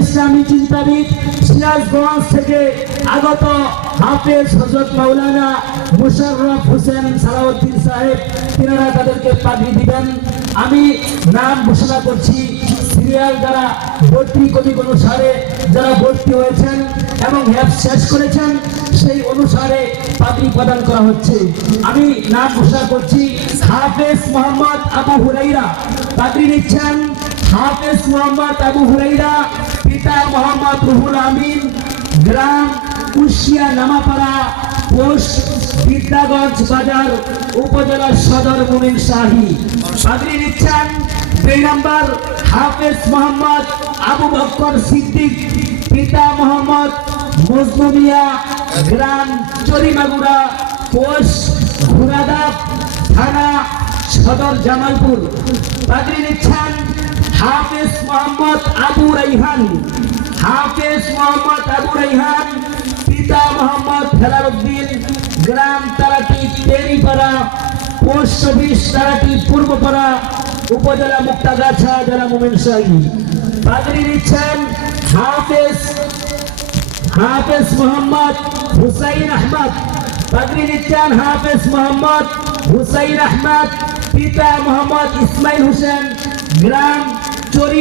ইসলামী চিন্তাবিদ সিরাজগঞ্জ থেকে আগত হাফেজ হযরত মাওলানা মুশাররফ হোসেন সালাউদ্দিন সাহেব, তিনারা তাদেরকে পাগড়ি দিবেন। আমি নাম ঘোষণা করছি। সিরিয়াল দ্বারা ভর্তি কমিটি অনুসারে যারা ভর্তি হয়েছেন এবং হ্যাপস শেষ করেছেন সেই অনুসারে পাগড়ি প্রদান করা হচ্ছে। আমি নাম ঘোষণা করছি। হাফেজ মোহাম্মদ আবু হুরাইরা পাগড়ি নিচ্ছেন। হাফেজ মোহাম্মদ আবু হুরাইরা, পিতা মোহাম্মদ রুহুল আমিন, গ্রাম কুশিয়া নামাপাড়া, পোস্ট বিদ্যাগঞ্জ বাজার, উপজেলা সদর মুমিন শাহী। পাগড়ি নিচ্ছেন 2 নম্বর হাফেজ মোহাম্মদ আবু বকর সিদ্দিক, পিতা মোহাম্মদ মজনু মিয়া, গ্রাম চরিমাগুড়া, পোস্ট ঘুরাদাব, থানা সদর জামালপুর। পাগড়ি নিচ্ছেন হাফেজ মোহাম্মদ আবু রাইহান। হাফেজ মোহাম্মদ আবু রাইহান, পিতা মোহাম্মদ হেলালউদ্দিন, গ্রাম তারাটি তেরিপাড়া, পোস্ট অফিস তারাটি পূর্বপাড়া, উপজেলা মুক্তাগাছা, জেলা মোমিনশাহী। পাগড়ি নিচ্ছেন হাফেজ মোহাম্মদ হুসাইন আহমদ। পাগড়ি নিচ্ছেন হাফেজ মোহাম্মদ হুসাইন আহমদ, পিতা মোহাম্মদ ইসমাইল হোসেন, গ্রাম চরি।